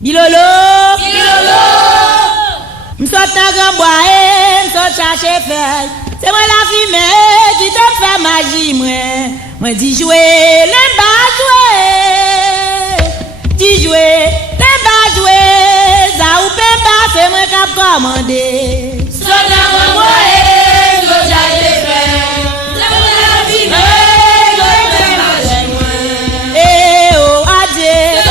Bilolo, bilolo. M'sort dans grand bois, m'sort chercher feuille. C'est moi la fumée qui te fait magie, moi dis jouer, n'aime pas jouer. Dis jouer, n'aime pas jouer. Ça ou peut pas, c'est moi qui a commandé. Sort dans grand bois, m'sort chercher feuille. C'est moi la fumée qui te fait magie, moi. Eh oh, adieu.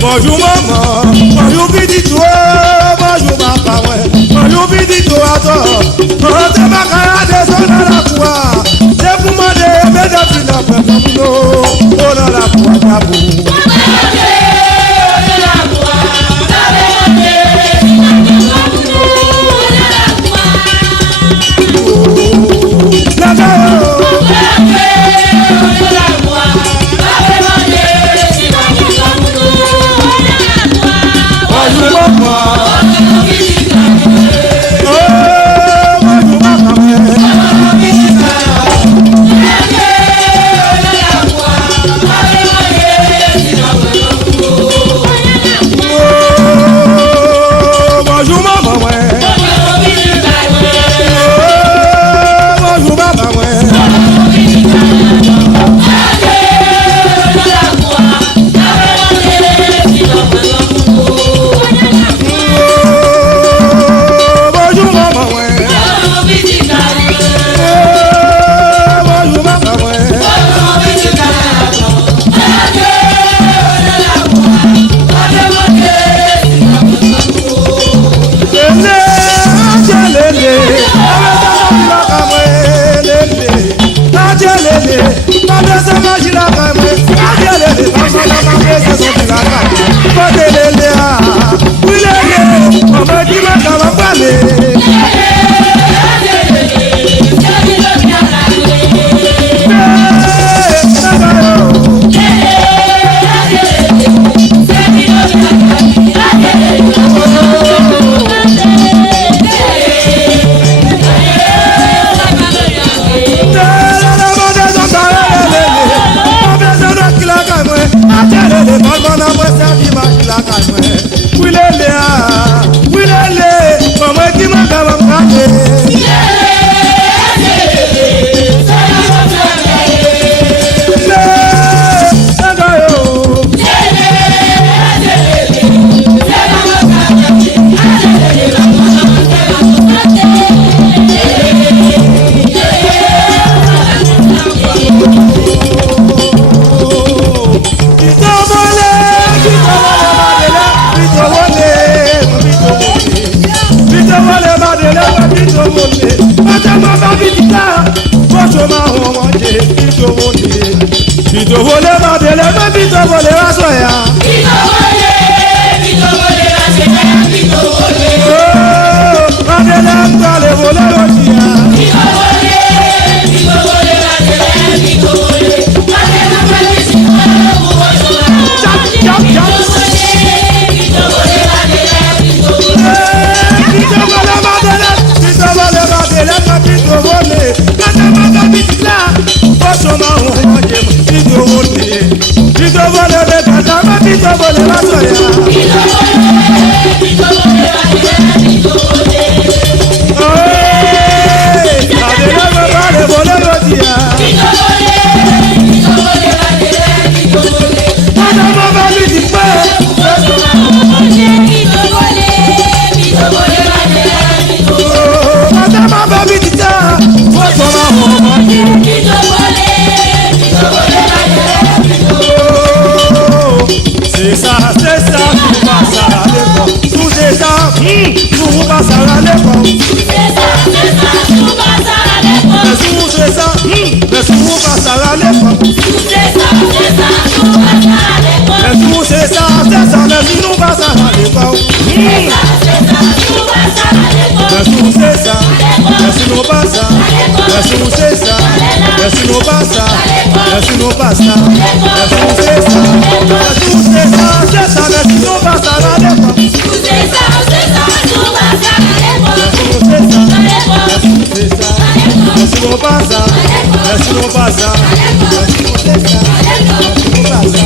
Bonjour maman, bonjour petit toi, bonjour papa ouais, bonjour petit toi toi. Quand tu m'as regardé sur la foi, c'est pour moi de me donner la foi comme nous. On a la foi d'abou. C'est ça, merci nous c'est ça, merci nous pas ça, merci nous c'est ça, merci nous pas ça, merci nous pas ça, merci nous c'est ça, merci nous c'est ça, c'est ça, merci nous pas ça, la défense. C'est ça, nous pas ça, merci nous c'est ça, merci nous c'est ça, merci nous pas ça, merci nous pas ça, merci nous c'est ça, merci nous pas ça.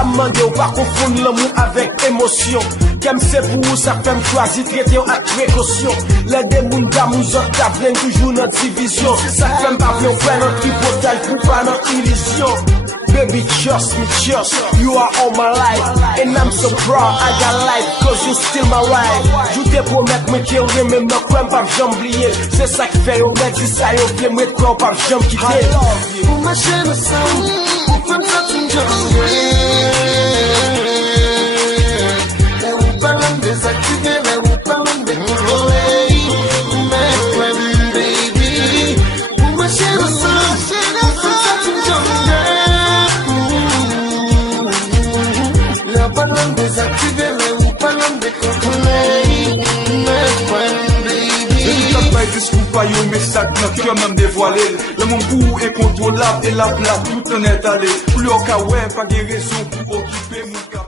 ça me demande ou pas confondre l'amour avec émotion. Qu'aime c'est pour vous, ça fait me choisir, traiter avec précaution. Les démons d'amour, j'en t'appelle toujours notre division. Ça fait me pas bien faire notre tripotage pour pas notre illusion. Baby, trust me, you are all my life. And I'm so proud, I got life, cause you still my wife. Je te promets que me qu'il y même me crois pas j'oublier. C'est ça qui fait, on m'a dit ça, et on fait me croire pas jamais quitter. Pour ma chaîne sound, pour faire ça tu me les ou parlent désactiver, les ou parlent décontrôler. Mais friend baby, pour ma chaîne sound, pour faire ça tu me les parlent désactiver, les ou parlent décontrôler. Mais friend discours pas yon message notre cœur même dévoilé. Le monde pour incontrôlable et la place tout en est allé. Plus au cas ouais pas de raison pour occuper mon cap.